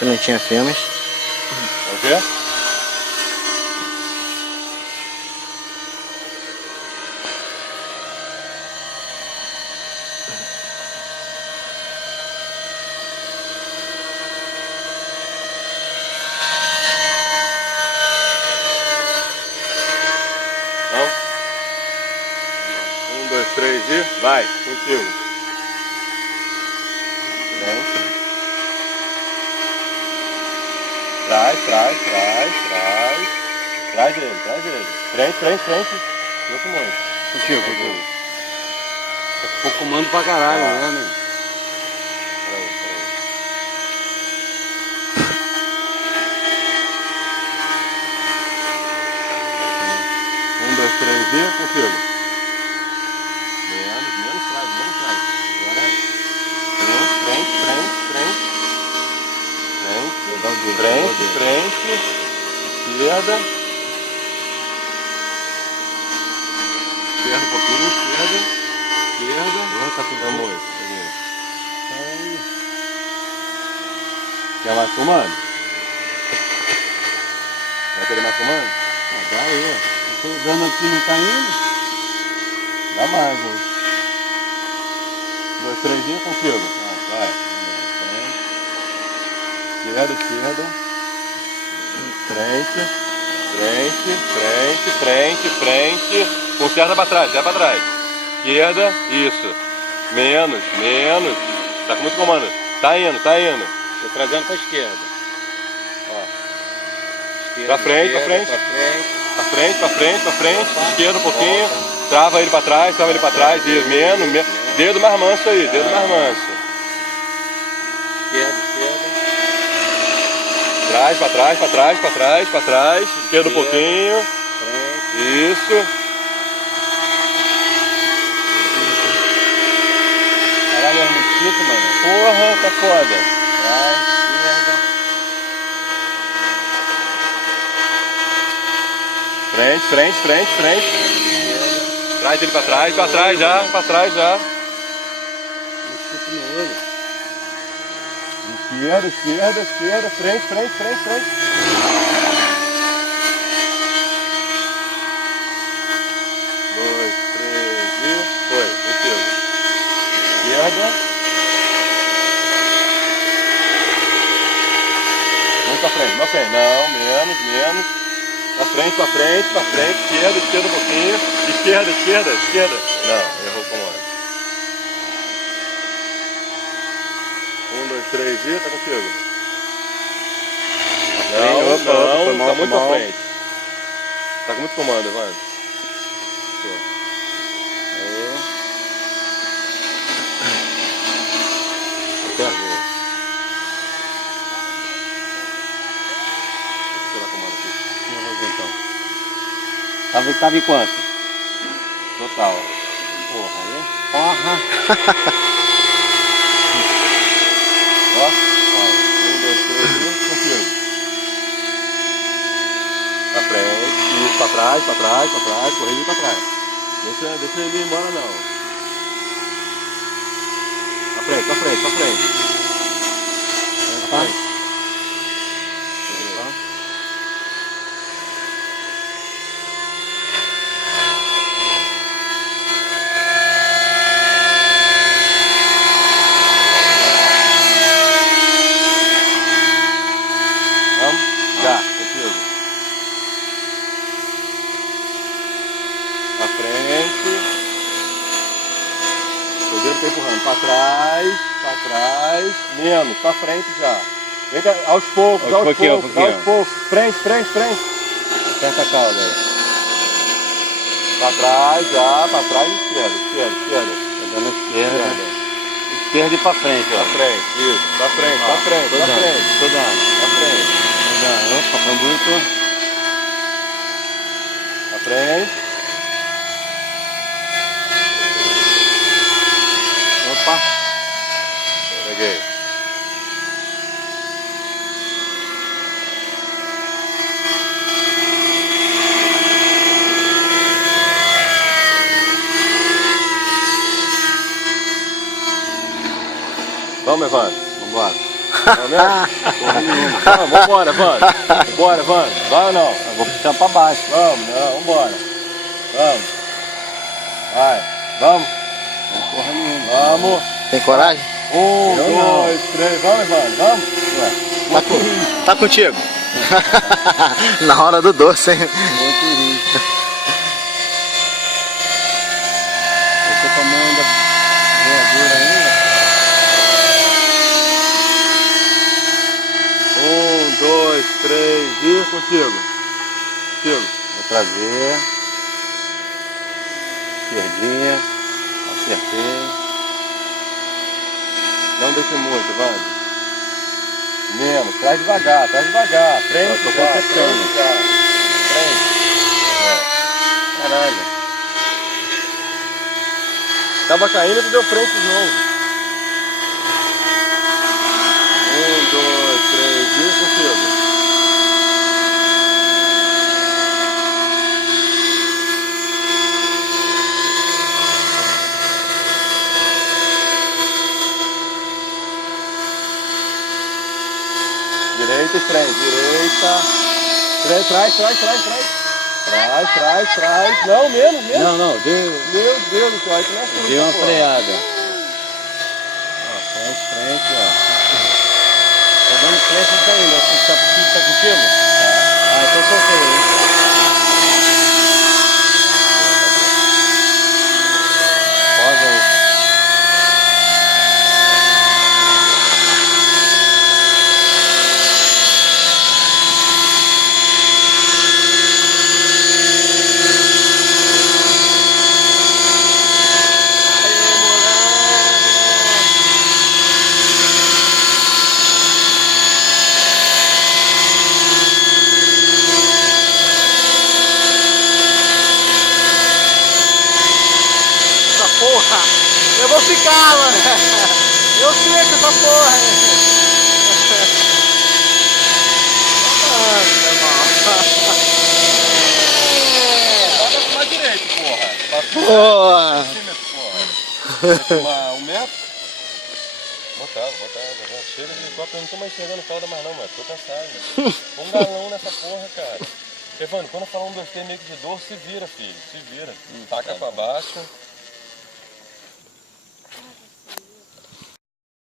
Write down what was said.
Pimentinha Filmes. Quer ver? Não? 1, 2, 3 e vai, contigo. Traz ele. Frente. Muito muito. Contigo. Ficou comando pra caralho, né, amigo? Peraí. 1, 2, 3 e contigo. Menos traz. Agora frente. Esquerda um pouquinho, esquerda. Tá tudo Vamos. Quer mais comando? Vai querer mais comando? Dá aí, ó. Tô dando aqui, não tá indo? Dá mais, hein? 2, 3 e contigo. Vai. Esquerda. Frente. Conserta pra trás, Esquerda, isso. Menos. Tá com muito comando. Tá indo. Tô trazendo pra esquerda. Ó. Pra frente. Esquerda um pouquinho. Trava ele pra trás. Isso. Menos. Dedo mais manso aí, Esquerda. Traz, pra trás. Esquerda um pouquinho. Frente. Isso. Caralho, é mosquito, mano. Porra, tá foda. Trás, esquerda. Frente. Esquerda. Traz ele pra trás já. Mosquito no olho. Esquerda, frente. 2, 3 e foi, contigo. Esquerda. Muito pra frente. Não, menos. Pra frente. Esquerda um pouquinho. Esquerda. Não, errou o comando. 1, 2, 3 e tá contigo. Não, tá muito pra frente. Tá com muito comando, Evandro. Vou tirar o comando aqui. Vamos ver então. Tava em quanto? Total. Porra. 1, 2, 3 e contigo. Pra frente, isso, pra trás, corrida pra trás. Deixa ele ir embora não. Pra frente. Vamos? Já, contigo. Pra frente. O dedo tá empurrando. Pra trás. Menos, pra frente já. Vem cá, aos poucos. Frente. Aperta a cauda aí. Pra trás, esquerda. Tô dando esquerda. Esquerda e pra frente, ó. Pra frente, isso. Pra frente. Tô dando. Opa, foi muito. Pra frente. Opa. Peguei. Vamos, Evandro. Vambora. Não mesmo? Porra nenhuma. Vambora, Vando. Bora, Vando. Vai ou não? Eu vou puxar pra baixo. Vamos, não, vambora. Vamos. Vai, vamos. Não porra nenhuma. Vamos. Tem coragem? 1, Eu não. 2, 3. Vamos, Vando, vamos. Tá contigo? Na hora do doce, hein? Muito risco. Você tomou ainda verdura ainda? 1, 2, 3. E contigo. Contigo. Vou trazer. Esquerdinha. Acertei. Não deixe muito, Vando. Menos, traz devagar, frente, Eu tô já, consertando. frente, já. Frente. Caralho. Tava caindo e tu deu frente de novo. 1, 2, 3, e contigo. Direita e frente, direita. Trás. Trás. Não, menos. Não, deu. Meu Deus do céu, aí tu não assusta, Deu uma pô. freada. Ó, frente, ó. Tá dando frente não tá indo. Acho que tá contigo? Ah, então soltei, hein? Posa aí. Porra! Eu vou ficar, mano! Eu sei que essa porra! Bota pra direita, porra. Porra! Um metro? Botava. Chega de helicóptero, eu não tô mais enxergando calda mais não, mano. Tô cansado, mano. Um galão nessa porra, cara. Evandro, quando eu falar 1, 2, 3 meio que de dor, se vira, filho. Se vira. Taca pra baixo.